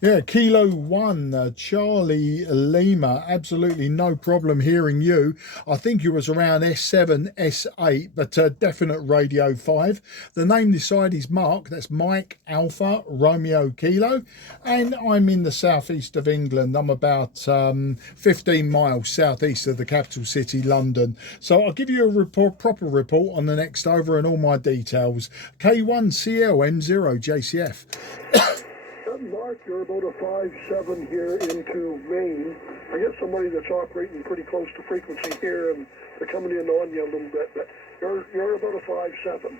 Yeah, Kilo 1, Charlie Lima, absolutely no problem hearing you. I think you was around S7, S8, but definite Radio 5. The name this side is Mark, that's Mike Alpha Romeo Kilo, and I'm in the southeast of England. I'm about 15 miles southeast of the capital city, London. So I'll give you a proper report on the next over and all my details. K1CL M0JCF. Mark, you're about a 5.7 here into Maine. I get somebody that's operating pretty close to frequency here, and they're coming in on you a little bit, but you're about a 5.7.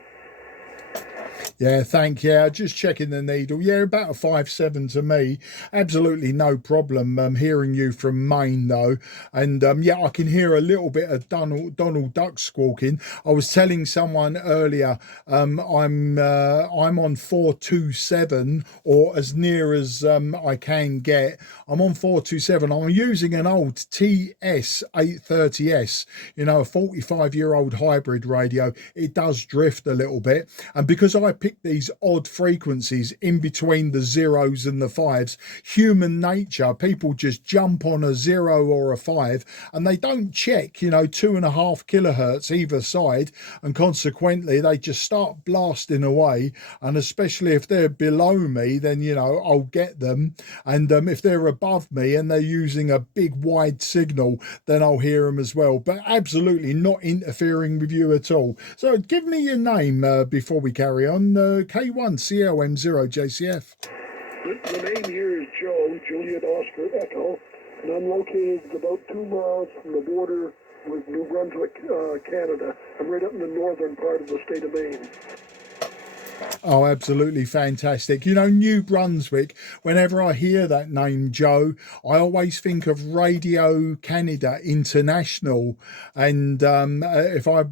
Yeah, thank you. Just checking the needle. Yeah, about a 5.7 to me. Absolutely no problem hearing you from Maine, though. And yeah, I can hear a little bit of Donald Duck squawking. I was telling someone earlier, I'm on 427, or as near as I can get. I'm on 427. I'm using an old TS-830S, you know, a 45-year-old hybrid radio. It does drift a little bit. And because I pick these odd frequencies in between the zeros and the fives, human nature, people just jump on a 0 or a 5 and they don't check, you know, 2.5 kilohertz either side, and consequently they just start blasting away. And especially if they're below me, then, you know, I'll get them. And if they're above me and they're using a big wide signal, then I'll hear them as well. But absolutely not interfering with you at all. So give me your name before we carry on. K1CL M0JCF. The name here is Joe, Juliet Oscar Echo, and I'm located about 2 miles from the border with New Brunswick, Canada. I'm right up in the northern part of the state of Maine. Oh, absolutely fantastic. You know, New Brunswick, whenever I hear that name, Joe, I always think of Radio Canada International. And if I'm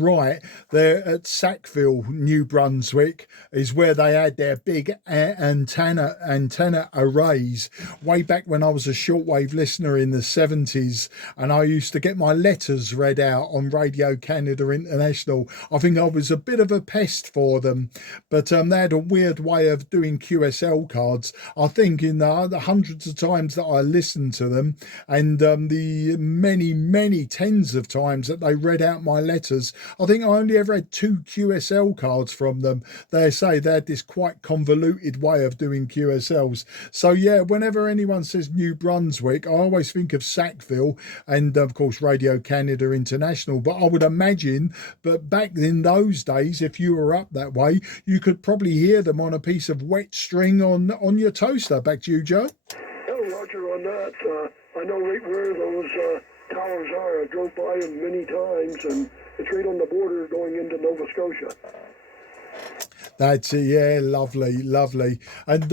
right, they're at Sackville, New Brunswick, is where they had their big antenna arrays way back when I was a shortwave listener in the 70s. And I used to get my letters read out on Radio Canada International. I think I was a bit of a pest for them, but they had a weird way of doing QSL cards. I think in the hundreds of times that I listened to them, and the many tens of times that they read out my letters, I think I only ever had 2 QSL cards from them. They say they had this quite convoluted way of doing QSLs. So yeah, whenever anyone says New Brunswick, I always think of Sackville and of course Radio Canada International. But I would imagine that back in those days, if you were up that way, you could probably hear them on a piece of wet string on your toaster. Back to you, Joe. Oh, Roger, on that. I know right where those towers are. I drove by them many times, and it's right on the border going into Nova Scotia. That's it, yeah, lovely. And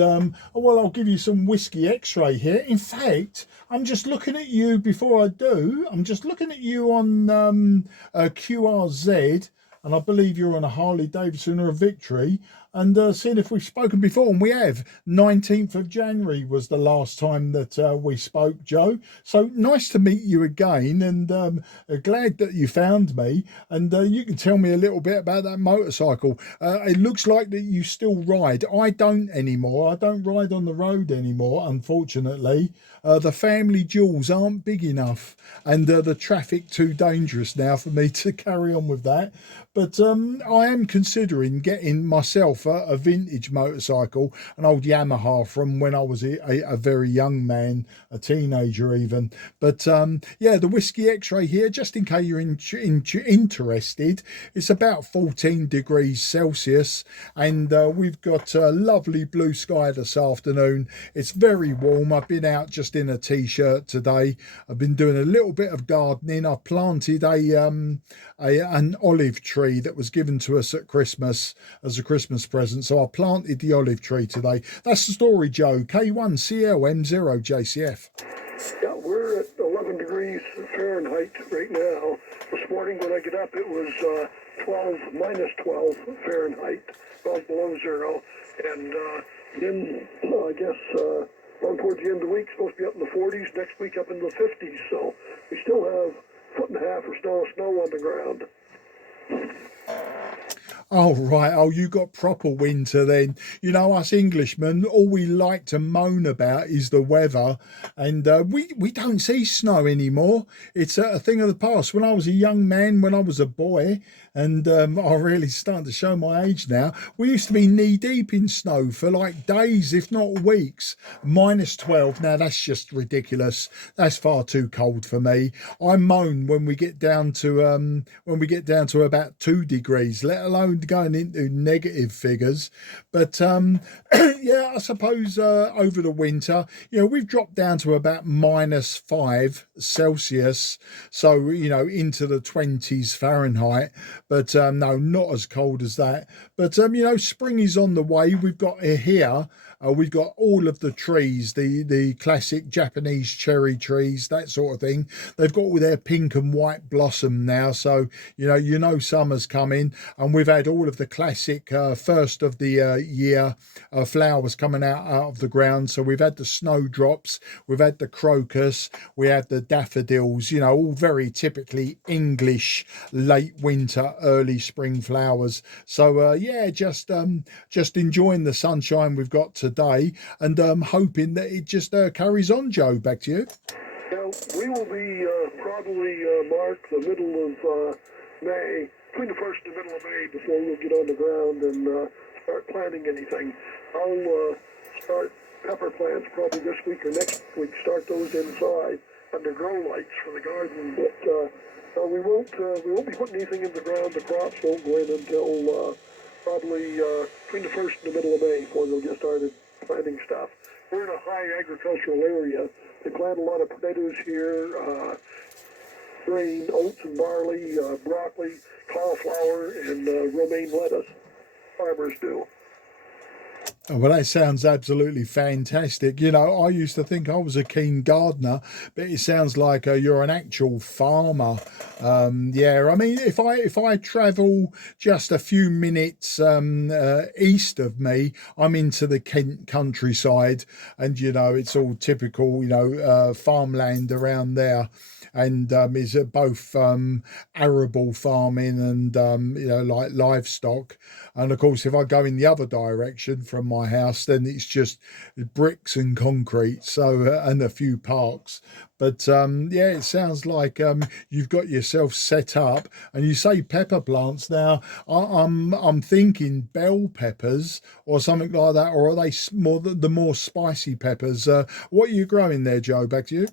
well, I'll give you some whiskey X-ray here. In fact, I'm just looking at you before I do. I'm just looking at you on QRZ, and I believe you're on a Harley Davidson or a Victory, and seeing if we've spoken before, and we have. 19th of January was the last time that we spoke, Joe. So nice to meet you again, and glad that you found me, and you can tell me a little bit about that motorcycle. It looks like that you still ride. I don't anymore. I don't ride on the road anymore, unfortunately. The family jewels aren't big enough, and the traffic too dangerous now for me to carry on with that. But I am considering getting myself a vintage motorcycle, an old Yamaha from when I was a very young man, a teenager even. But yeah, the Whiskey X-ray here, just in case you're interested, it's about 14 degrees Celsius, and we've got a lovely blue sky this afternoon. It's very warm. I've been out just in a t-shirt today. I've been doing a little bit of gardening. I planted an olive tree that was given to us at Christmas as a Christmas present. So I planted the olive tree today. That's the story, Joe. K1CL M0JCF. Yeah, we're at 11 degrees Fahrenheit right now. This morning when I get up, it was minus 12 Fahrenheit, 12 below zero. And then I guess on towards the end of the week, supposed to be up in the 40s, next week up in the 50s. So we still have 1.5 foot or so of snow on the ground. Oh, right. Oh, you got proper winter then. You know, us Englishmen, all we like to moan about is the weather. And we don't see snow anymore. It's a thing of the past. When I was a young man, when I was a boy, and I'm really starting to show my age now, we used to be knee deep in snow for like days, if not weeks. -12. Now, that's just ridiculous. That's far too cold for me. I moan when we get down to about 2 degrees, let alone going into negative figures. But yeah, I suppose over the winter, we've dropped down to about -5 Celsius, so into the 20s Fahrenheit. But no, not as cold as that. But spring is on the way. We've got here. We've got all of the trees, the classic Japanese cherry trees, that sort of thing. They've got all their pink and white blossom now, so summer's coming, and we've had all of the classic first of the year flowers coming out of the ground. So we've had the snowdrops, we've had the crocus, we had the daffodils. All very typically English late winter, early spring flowers. So yeah, just enjoying the sunshine we've got today, and hoping that it just carries on. Joe, back to you. Yeah, we will be probably mark the middle of May, between the first and the middle of May, before we'll get on the ground and start planting anything. I'll start pepper plants probably this week or next week. Start those inside under grow lights for the garden, but we won't be putting anything in the ground. The crops won't go in until probably between the first and the middle of May before they'll get started planting stuff. We're in a high agricultural area. They plant a lot of potatoes here, grain, oats and barley, broccoli, cauliflower, and romaine lettuce. Farmers do. Oh, well, that sounds absolutely fantastic. I used to think I was a keen gardener, but it sounds like you're an actual farmer. Yeah, I mean, if I travel just a few minutes east of me, I'm into the Kent countryside, and it's all typical, farmland around there. And is both arable farming and like livestock. And of course, if I go in the other direction from my house, then it's just bricks and concrete. So and a few parks. But yeah, it sounds like you've got yourself set up, and you say pepper plants. Now, I'm thinking bell peppers or something like that, or are they more the more spicy peppers? What are you growing there, Joe? Back to you.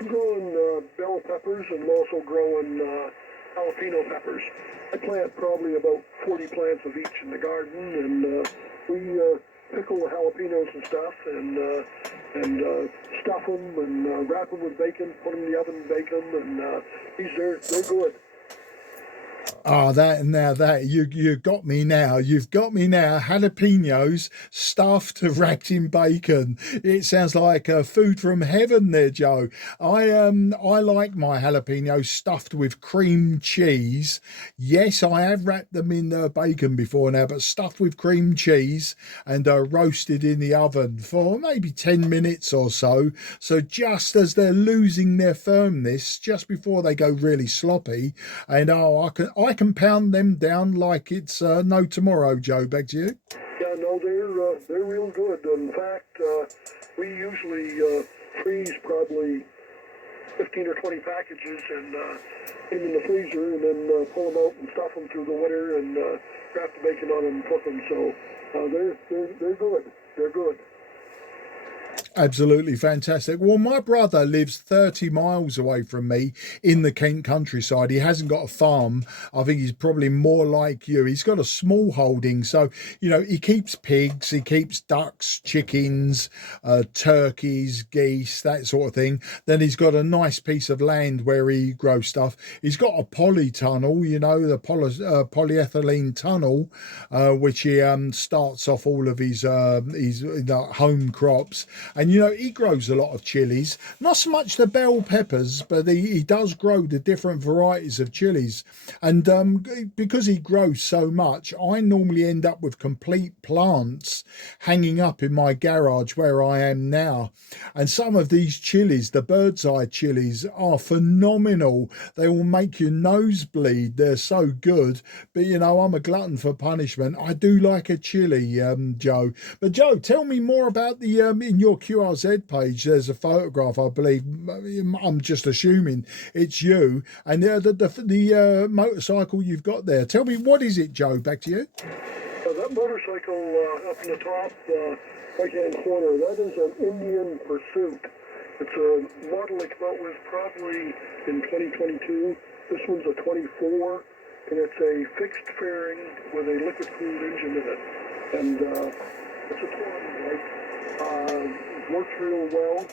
I'm growing bell peppers, and I'm also growing jalapeno peppers. I plant probably about 40 plants of each in the garden, and we pickle the jalapenos and stuff, and stuff them, and wrap them with bacon, put them in the oven and bake them, and they're good. Oh, that you got me now. You've got me now. Jalapenos stuffed, wrapped in bacon. It sounds like food from heaven, there, Joe. I like my jalapenos stuffed with cream cheese. Yes, I have wrapped them in bacon before now, but stuffed with cream cheese and roasted in the oven for maybe 10 minutes or so. So just as they're losing their firmness, just before they go really sloppy, and I can pound them down like it's no tomorrow. Joe, back to you. Yeah, no, they're real good. In fact, we usually freeze probably 15 or 20 packages and put them in the freezer, and then pull them out and stuff them through the winter, and wrap the bacon on them and cook them. So they're good. They're good. Absolutely fantastic. Well, my brother lives 30 miles away from me in the Kent countryside. He hasn't got a farm. I think he's probably more like you. He's got a small holding. So, he keeps pigs, he keeps ducks, chickens, turkeys, geese, that sort of thing. Then he's got a nice piece of land where he grows stuff. He's got a polytunnel, the polyethylene tunnel, which he starts off all of his home crops. And he grows a lot of chilies, not so much the bell peppers, but he does grow the different varieties of chilies. And because he grows so much, I normally end up with complete plants hanging up in my garage where I am now. And some of these chilies, the bird's eye chilies, are phenomenal. They will make your nose bleed. They're so good. But I'm a glutton for punishment. I do like a chili, Joe. But Joe, tell me more about the in your QRZ page. There's a photograph, I believe. I'm just assuming it's you, and the motorcycle you've got there. Tell me, what is it, Joe? Back to you. That motorcycle up in the top right-hand corner, that is an Indian Pursuit. It's a model they came out with probably in 2022. This one's a 24, and it's a fixed fairing with a liquid-cooled engine in it. And it's a 20 bike. Works real well.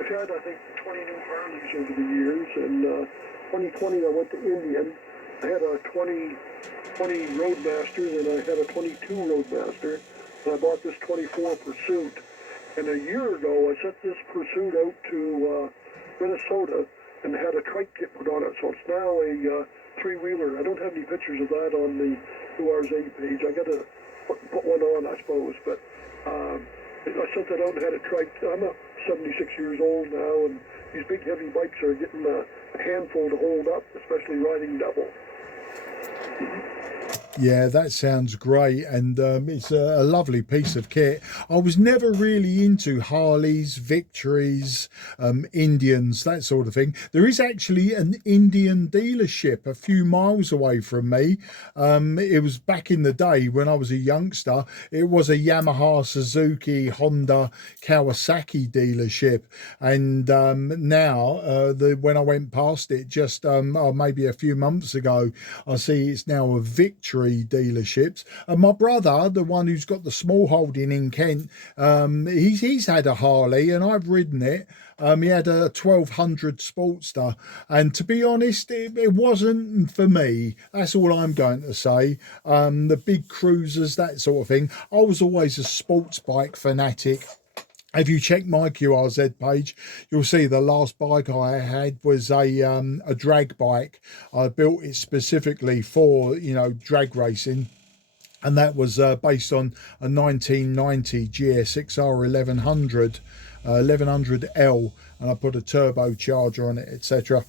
I've had, I think, 20 new Harleys over the years, and 2020 I went to Indian. I had a 20 Roadmaster, and I had a 22 Roadmaster, and I bought this 24 Pursuit. And a year ago, I sent this Pursuit out to Minnesota and had a trike kit put on it, so it's now a three-wheeler. I don't have any pictures of that on the QRZ page. I got to put one on, I suppose, but I sent that out and had it triked. I'm 76 years old now, and these big heavy bikes are getting a handful to hold up, especially riding double. Yeah, that sounds great, and it's a lovely piece of kit. I was never really into Harleys, Victories, Indians, that sort of thing. There is actually an Indian dealership a few miles away from me. It was back in the day when I was a youngster. It was a Yamaha, Suzuki, Honda, Kawasaki dealership, and now when I went past it just maybe a few months ago, I see it's now a Victory dealerships. And my brother, the one who's got the small holding in Kent, he's had a Harley, and I've ridden it. He had a 1200 Sportster, and to be honest, it wasn't for me. That's all I'm going to say. The big cruisers, that sort of thing. I was always a sports bike fanatic. If you check my QRZ page, you'll see the last bike I had was a drag bike. I built it specifically for, drag racing. And that was based on a 1990 GSXR 1100, 1100L. And I put a turbocharger on it, etc.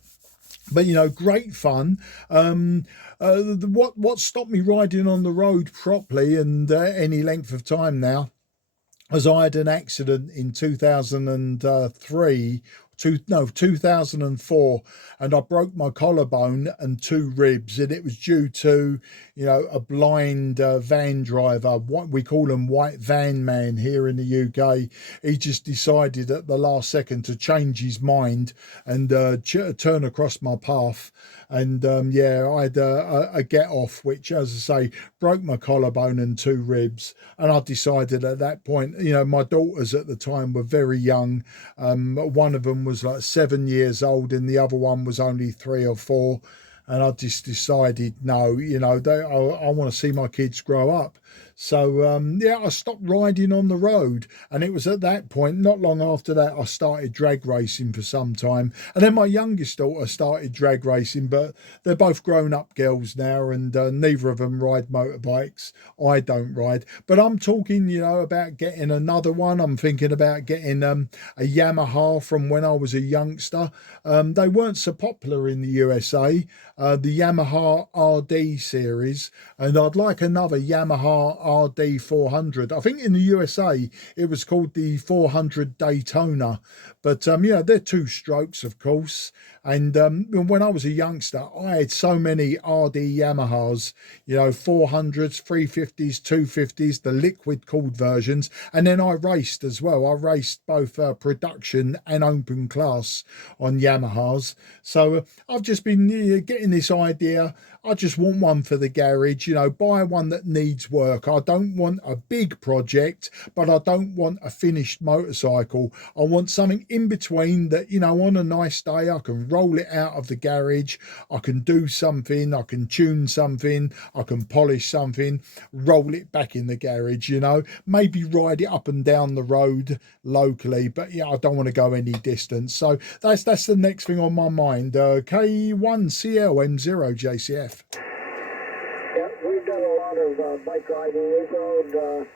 But great fun. What stopped me riding on the road properly and any length of time now, as I had an accident in 2003, 2004, and I broke my collarbone and two ribs, and it was due to, a blind van driver. What we call him white van man here in the UK. He just decided at the last second to change his mind and turn across my path. And I had a get off, which, as I say, broke my collarbone and two ribs. And I decided at that point, my daughters at the time were very young. One of them was like 7 years old, and the other one was only 3 or 4. And I just decided, no, I want to see my kids grow up. So, I stopped riding on the road. And it was at that point, not long after that, I started drag racing for some time. And then my youngest daughter started drag racing, but they're both grown-up girls now, and neither of them ride motorbikes. I don't ride. But I'm talking, about getting another one. I'm thinking about getting a Yamaha from when I was a youngster. They weren't so popular in the USA, the Yamaha RD series. And I'd like another Yamaha RD 400. I think in the USA it was called the 400 Daytona, but they're two strokes, of course. And when I was a youngster, I had so many RD Yamahas, 400s, 350s, 250s, the liquid cooled versions. And then I raced as well. I raced both production and open class on Yamahas. So I've just been getting this idea. I just want one for the garage, buy one that needs work. I don't want a big project, but I don't want a finished motorcycle. I want something in between that, you know, on a nice day I can roll it out of the garage, I can do something, I can tune something, I can polish something, roll it back in the garage, you know, maybe ride it up and down the road locally, but yeah, I don't want to go any distance. So that's the next thing on my mind. K1CL M0 JCF. Yeah, we've done a lot of bike riding. We've rode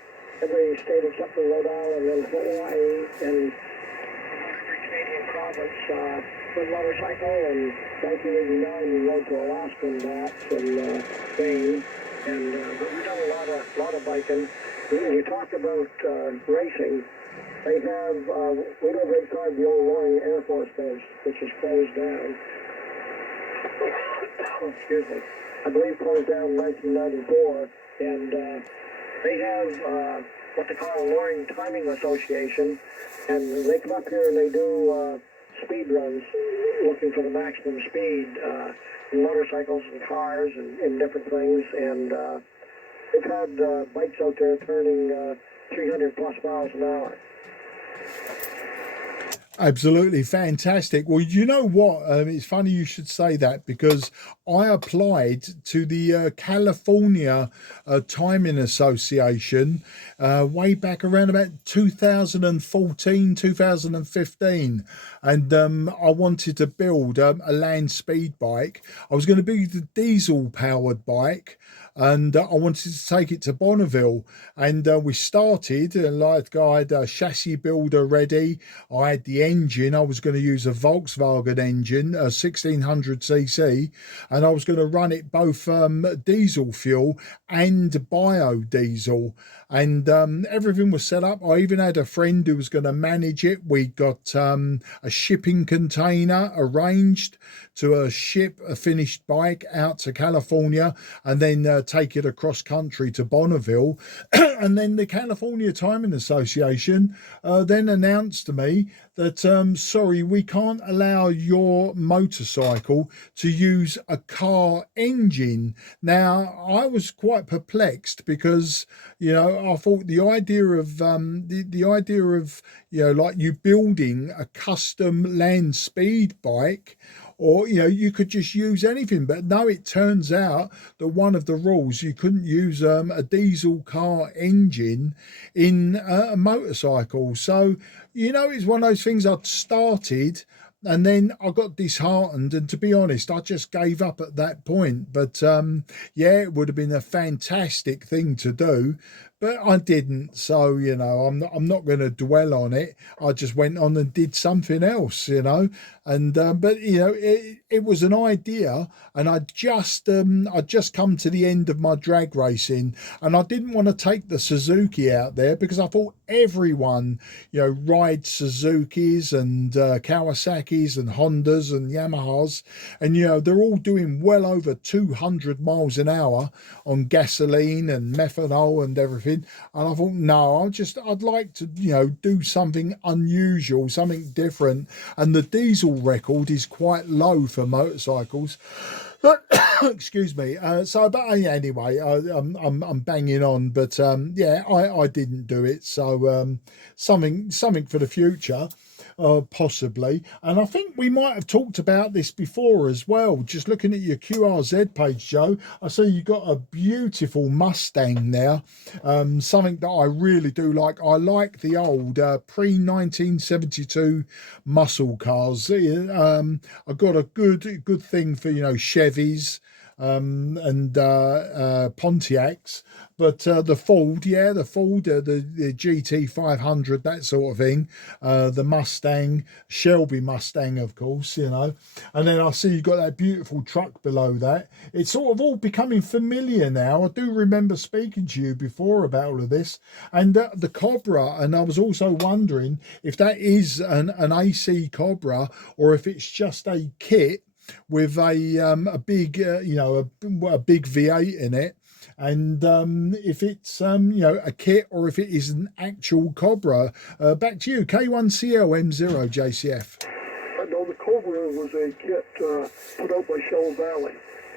every state except for Rhode Island and Hawaii and every Canadian province with motorcycle. And 1989 we rode to Alaska and back from Maine. And but we've done a lot of biking. You talk about racing. They have, we live inside the old Loring Air Force Base, which is closed down. Excuse me. I believe closed down in 1994. And they have what they call a Loring Timing Association. And they come up here and they do speed runs, looking for the maximum speed in motorcycles and cars and different things. And they've had bikes out there turning 300 plus miles an hour. Absolutely fantastic. Well, you know what? It's funny you should say that, because I applied to the California Timing Association way back around about 2014, 2015. And I wanted to build a land speed bike. I was going to build the diesel powered bike, and I wanted to take it to Bonneville. And we started, like I had a chassis builder ready. I had the engine. I was going to use a Volkswagen engine, a 1600cc, and I was going to run it both diesel fuel and biodiesel. And everything was set up. I even had a friend who was going to manage it. We got a shipping container arranged to ship a finished bike out to California, and then take it across country to Bonneville. And then the California Timing Association then announced to me that, sorry, we can't allow your motorcycle to use a car engine. Now, I was quite perplexed, because, you know, I thought the idea of, the idea of, you know, like you building a custom land speed bike, or, you know, you could just use anything. But no, it turns out that one of the rules, you couldn't use a diesel car engine in a motorcycle. So, you know, it's one of those things I'd started, and then I got disheartened, and to be honest, I just gave up at that point. But yeah, it would have been a fantastic thing to do, but I didn't. So, you know, I'm not going to dwell on it. I just went on and did something else, you know. And but you know, it was an idea, and I just come to the end of my drag racing, and I didn't want to take the Suzuki out there, because I thought everyone, you know, rides Suzukis and Kawasaki's and Hondas and Yamahas, and you know, they're all doing well over 200 miles an hour on gasoline and methanol and everything. And I thought, no, I'd like to, you know, do something unusual, something different. And the diesel record is quite low for motorcycles. Excuse me. So, but anyway, I'm banging on. But yeah, I didn't do it. So something for the future. Possibly. And I think we might have talked about this before as well. Just looking at your QRZ page, Joe, I see you got a beautiful Mustang there. Something that I really do like. I like the old pre-1972 muscle cars. I've got a good thing for, you know, Chevys and Pontiacs, but the Ford, yeah, the Ford, the GT 500, that sort of thing, the Mustang, Shelby Mustang, of course, you know. And then I see you've got that beautiful truck below that. It's sort of all becoming familiar now. I do remember speaking to you before about all of this, and the Cobra, and I was also wondering if that is an AC Cobra, or if it's just a kit with a big, you know, a big V8 in it, and if it's you know, a kit, or if it is an actual Cobra. Back to you, K1CL M0 JCF. I know the Cobra was a kit put out by Shell Valley.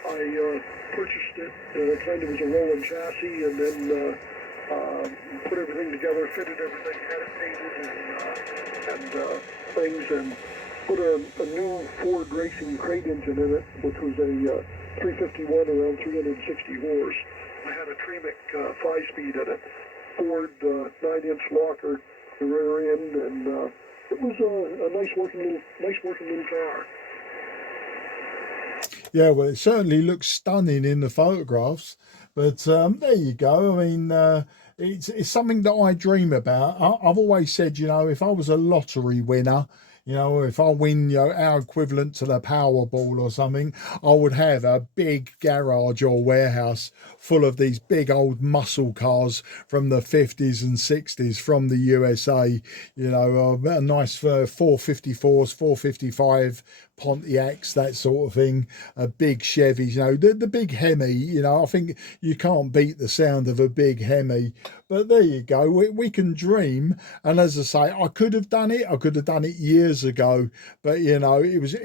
I purchased it, and it kind of was a rolling chassis, and then put everything together, fitted everything, had it painted and things, and put a new Ford racing crate engine in it, which was a 351 around 360 horse. I had a Tremec 5-speed in it, Ford 9-inch locker, the rear end, and it was a nice working little car. Yeah, well, it certainly looks stunning in the photographs. But there you go. I mean, it's something that I dream about. I've always said, if I was a lottery winner, if I win, our equivalent to the Powerball or something, I would have a big garage or warehouse full of these big old muscle cars from the 50s and 60s from the USA, a nice 454s, 455 Pontiacs, that sort of thing, big Chevys, the big Hemi, I think you can't beat the sound of a big Hemi. But there you go, we can dream. And as I say, I could have done it years ago, but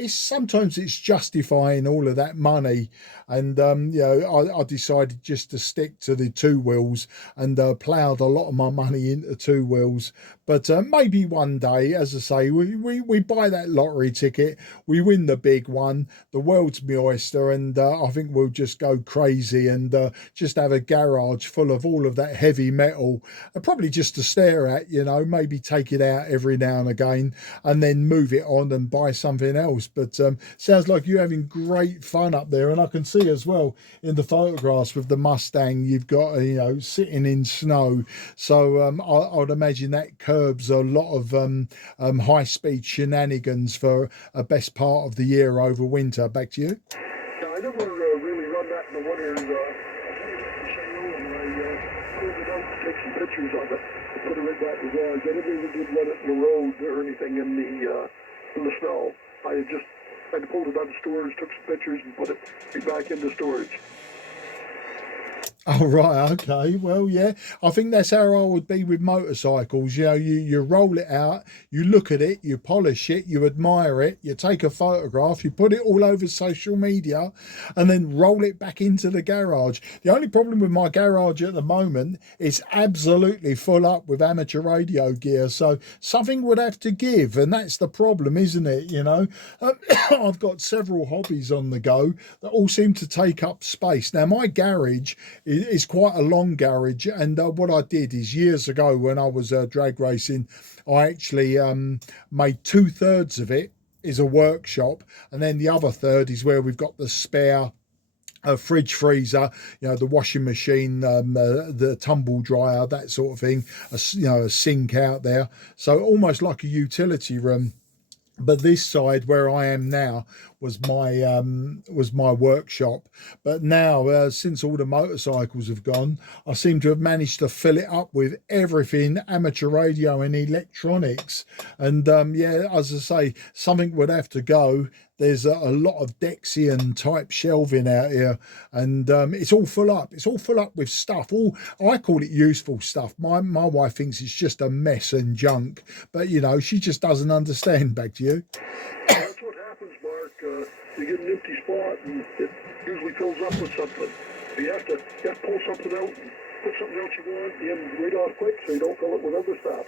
sometimes it's justifying all of that money. And I decided just to stick to the two wheels and ploughed a lot of my money into two wheels. But maybe one day, as I say, we buy that lottery ticket, we win the big one, the world's my oyster, and I think we'll just go crazy and just have a garage full of all of that heavy metal, probably just to stare at, maybe take it out every now and again and then move it on and buy something else. But sounds like you're having great fun up there, and I can see as well in the photographs with the Mustang you've got, sitting in snow. So I would imagine that curbs a lot of high-speed shenanigans for a best part of the year over winter. Back to you. Yeah, I never really run that in the winter. I pulled it out to take some pictures of it, put it right back in the garage. I never even did run it in the road or anything in the snow. I pulled it out of storage, took some pictures, and put it back into storage. Oh, right, okay. Well, yeah, I think that's how I would be with motorcycles. You roll it out, you look at it, you polish it, you admire it, you take a photograph, you put it all over social media, and then roll it back into the garage. The only problem with my garage at the moment is absolutely full up with amateur radio gear, so something would have to give, and that's the problem, isn't it? I've got several hobbies on the go that all seem to take up space. Now, my garage it's quite a long garage, and what I did is years ago when I was drag racing, I actually made 2/3 of it is a workshop, and then the other third is where we've got the spare fridge, freezer, the washing machine, the tumble dryer, that sort of thing, a sink out there, so almost like a utility room. But this side where I am now was my workshop. But now, since all the motorcycles have gone, I seem to have managed to fill it up with everything amateur radio and electronics. And yeah, as I say, something would have to go. There's a lot of Dexian type shelving out here, and it's all full up. It's all full up with stuff. I call it useful stuff. My wife thinks it's just a mess and junk, but she just doesn't understand. Back to you. That's what happens, Mark. You get an empty spot, and it usually fills up with something. So you have to pull something out and put something else you want in right off quick, so you don't fill it with other stuff.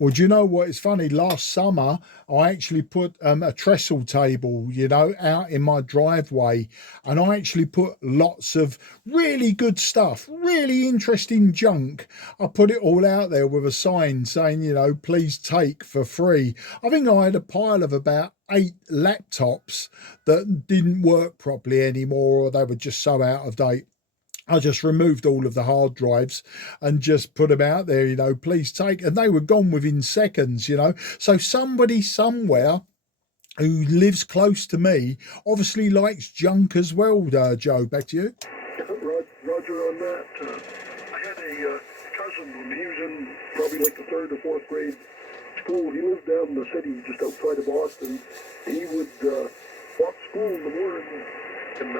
Well, do you know what? It's funny. Last summer, I actually put a trestle table, out in my driveway, and I actually put lots of really good stuff, really interesting junk. I put it all out there with a sign saying, please take for free. I think I had a pile of about 8 laptops that didn't work properly anymore, or they were just so out of date. I just removed all of the hard drives and just put them out there, please take. And they were gone within seconds, So somebody somewhere who lives close to me obviously likes junk as well, Joe. Back to you. Roger on that. I had a cousin when he was in probably like the 3rd or 4th grade school. He lived down in the city just outside of Boston. He would walk to school in the morning, and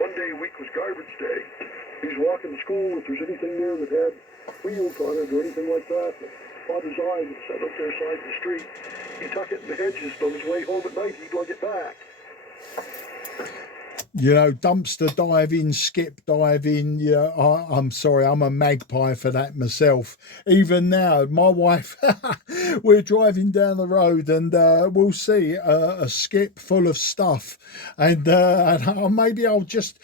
one day a week was garbage day. He's walking to school. If there's anything there that had wheels on it or anything like that, caught his eye and set up there side the street. He'd tuck it in the hedges, but on his way home at night, he'd lug it back. You know, dumpster diving, skip diving. Yeah, I'm sorry, I'm a magpie for that myself. Even now, my wife, we're driving down the road and we'll see a skip full of stuff, and maybe I'll just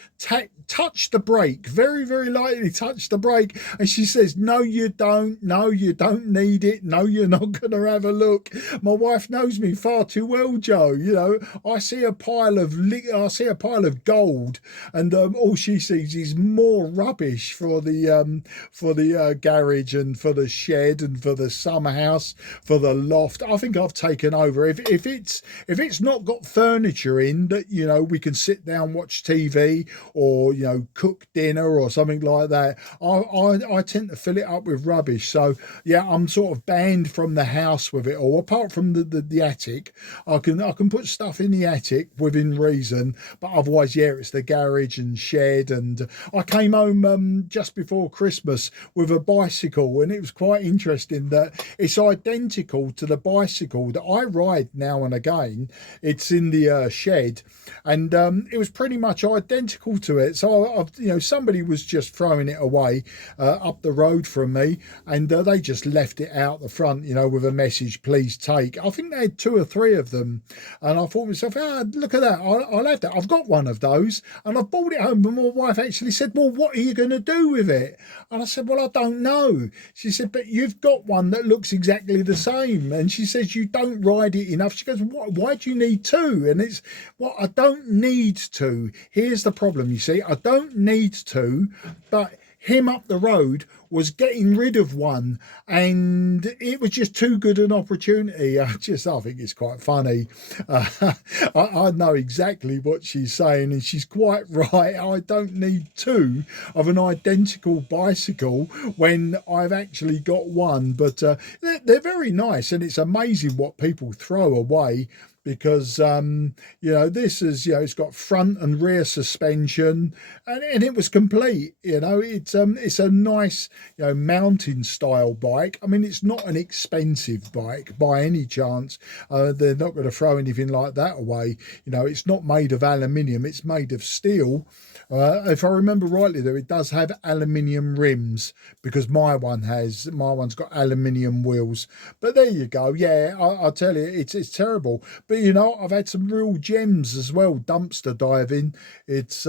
touch the brake, very, very lightly touch the brake, and she says, "No, you don't. No, you don't need it. No, you're not going to have a look." My wife knows me far too well, Joe. You know, I see a pile of gold, and all she sees is more rubbish for the garage and for the shed and for the summer house, for the loft. I think I've taken over. If it's not got furniture in that, you know, we can sit down, watch TV, or, you know, cook dinner or something like that, I tend to fill it up with rubbish. So yeah, I'm sort of banned from the house with it all, apart from the attic. I can put stuff in the attic within reason, but otherwise, yeah, it's the garage and shed. And I came home just before Christmas with a bicycle, and it was quite interesting that it's identical to the bicycle that I ride now and again. It's in the shed, and it was pretty much identical to it. So you know, somebody was just throwing it away up the road from me, and they just left it out the front, you know, with a message, "Please take." I think they had two or three of them, and I thought to myself, look at that, I'll have that. I've got one of those, and I've brought it home. And my wife actually said, "Well, what are you going to do with it?" And I said, "Well, I don't know." She said, "But you've got one that looks exactly the same." And she says, "You don't ride it enough." She goes, "Why do you need two?" And it's, well, I don't need to. Here's the problem, you see, I don't need to, but him up the road was getting rid of one, and it was just too good an opportunity. I think it's quite funny. I know exactly what she's saying, and she's quite right. I don't need two of an identical bicycle when I've actually got one. But they're very nice, and it's amazing what people throw away, because you know, this is, you know, it's got front and rear suspension, and it was complete. You know, it's a nice, you know, mountain style bike. I mean, it's not an expensive bike by any chance. They're not going to throw anything like that away. You know, it's not made of aluminium, it's made of steel. If I remember rightly, though, it does have aluminium rims, because my one's got aluminium wheels. But there you go. Yeah, I'll tell you, it's terrible. But you know, I've had some real gems as well. Dumpster diving. It's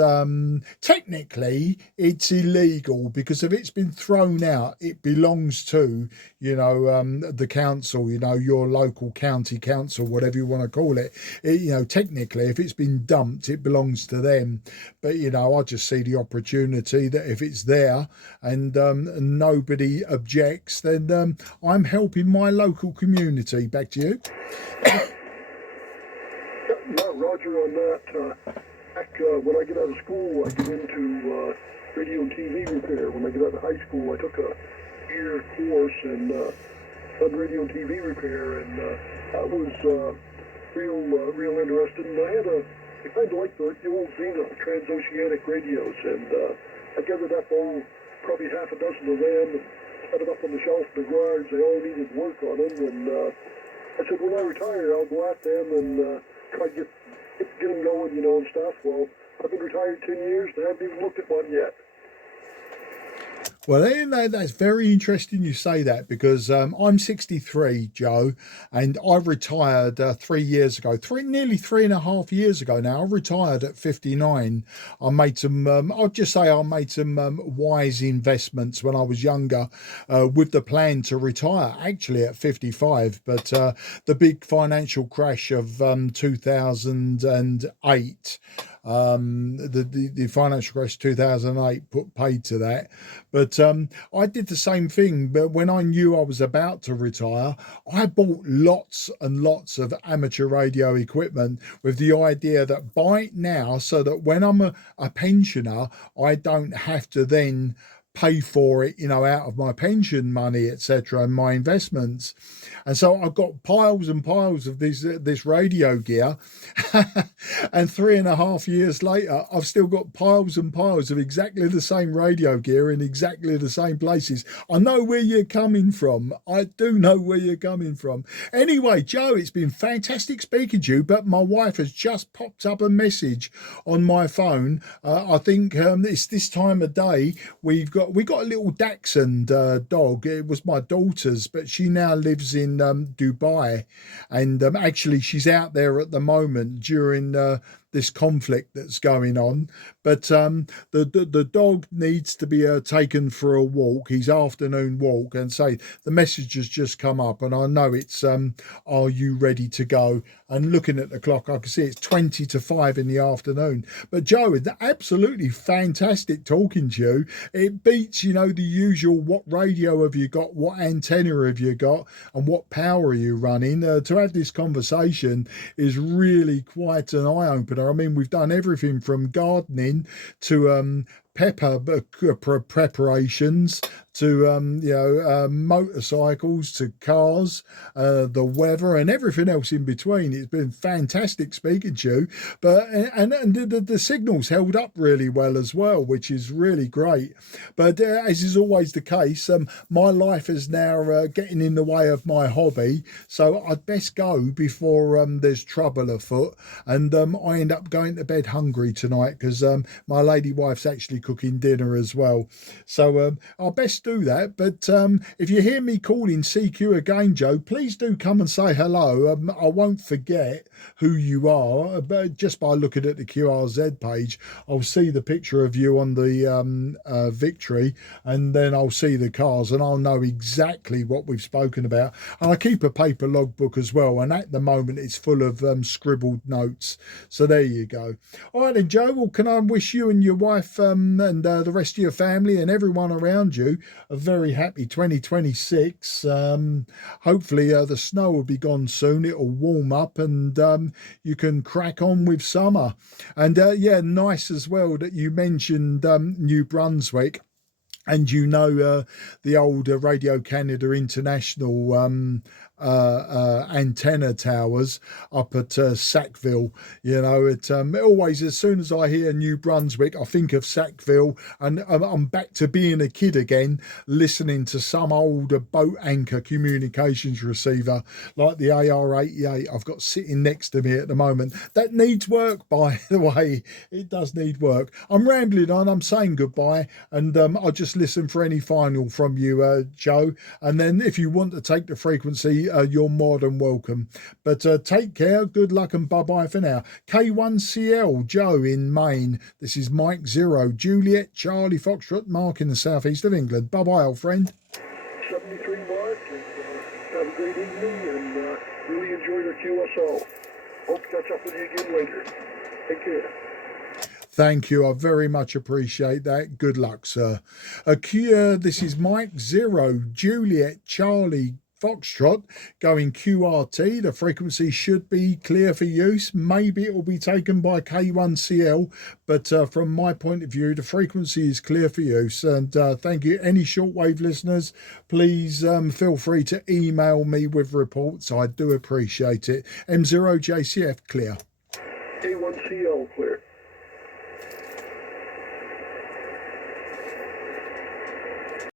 technically it's illegal, because if it's been thrown out, it belongs to, you know, the council. You know, your local county council, whatever you want to call it. You know, technically, if it's been dumped, it belongs to them. But you know, I just see the opportunity that if it's there and nobody objects, then I'm helping my local community. Back to you. Yeah, Roger on that. Back when I get out of school, I get into radio and TV repair. When I get out of high school, I took a year course in on radio and TV repair, and that was real interesting. And I kind of like the old Zenith transoceanic radios, and I gathered up probably half a dozen of them and set them up on the shelf in the garage. They all needed work on them, and I said, when I retire, I'll go at them and try to get them going, you know, and stuff. Well, I've been retired 10 years, and I haven't even looked at one yet. Well, you know, that's very interesting you say that, because I'm 63, Joe, and I retired 3 years ago, nearly 3.5 years ago now. I retired at 59. I made some, I'll just say I made some wise investments when I was younger, with the plan to retire actually at 55. But the big financial crash of 2008, the financial crash 2008 put paid to that. But I did the same thing. But when I knew I was about to retire, I bought lots and lots of amateur radio equipment, with the idea that buy it now so that when I'm a pensioner, I don't have to then pay for it, you know, out of my pension money, etc., and my investments. And so I've got piles and piles of this radio gear. And 3.5 years later, I've still got piles and piles of exactly the same radio gear in exactly the same places. I know where you're coming from. I do know where you're coming from. Anyway, Joe, it's been fantastic speaking to you, but my wife has just popped up a message on my phone. I think it's this time of day. We got a little Dachshund dog. It was my daughter's, but she now lives in Dubai, and actually she's out there at the moment during this conflict that's going on. But the dog needs to be taken for a walk, his afternoon walk, and say the message has just come up, and I know it's are you ready to go? And looking at the clock, I can see it's 20 to 5 in the afternoon. But Joe, it's absolutely fantastic talking to you. It beats, you know, the usual what radio have you got, what antenna have you got, and what power are you running. To have this conversation is really quite an eye-opener. I mean, we've done everything from gardening to pepper preparations to motorcycles, to cars, the weather, and everything else in between. It's been fantastic speaking to you, but and the signals held up really well as well, which is really great. But as is always the case, my life is now getting in the way of my hobby, so I'd best go before there's trouble afoot, and I end up going to bed hungry tonight because my lady wife's actually cooking dinner as well. So I'll best do that. But if you hear me calling CQ again, Joe, please do come and say hello. I won't forget who you are, but just by looking at the QRZ page, I'll see the picture of you on the Victory, and then I'll see the cars, and I'll know exactly what we've spoken about. And I keep a paper logbook as well, and at the moment it's full of scribbled notes. So there you go. All right then, Joe, well, can I wish you and your wife and the rest of your family and everyone around you a very happy 2026. Hopefully the snow will be gone soon. It'll warm up, and you can crack on with summer. And yeah, nice as well that you mentioned New Brunswick. And you know the old Radio Canada International antenna towers up at Sackville. You know, it always, as soon as I hear New Brunswick, I think of Sackville, and I'm back to being a kid again, listening to some old boat anchor communications receiver like the AR-88 I've got sitting next to me at the moment. That needs work, by the way. It does need work. I'm rambling on. I'm saying goodbye, and I'll just listen for any final from you, Joe. And then if you want to take the frequency, you're more than welcome. But take care, good luck, and bye-bye for now. K1CL, Joe in Maine. This is Mike 0, Juliet, Charlie, Foxtrot, Mark in the southeast of England. Bye-bye, old friend. 73 Mark, and have a great evening, and really enjoy your QSO. Hope to catch up with you again later. Take care. Thank you. I very much appreciate that. Good luck, sir. This is Mike 0, Juliet, Charlie, Foxtrot, going QRT. The frequency should be clear for use. Maybe it will be taken by K1CL, but from my point of view, the frequency is clear for use. And thank you. Any shortwave listeners, please feel free to email me with reports. I do appreciate it. M0JCF clear. K1CL clear.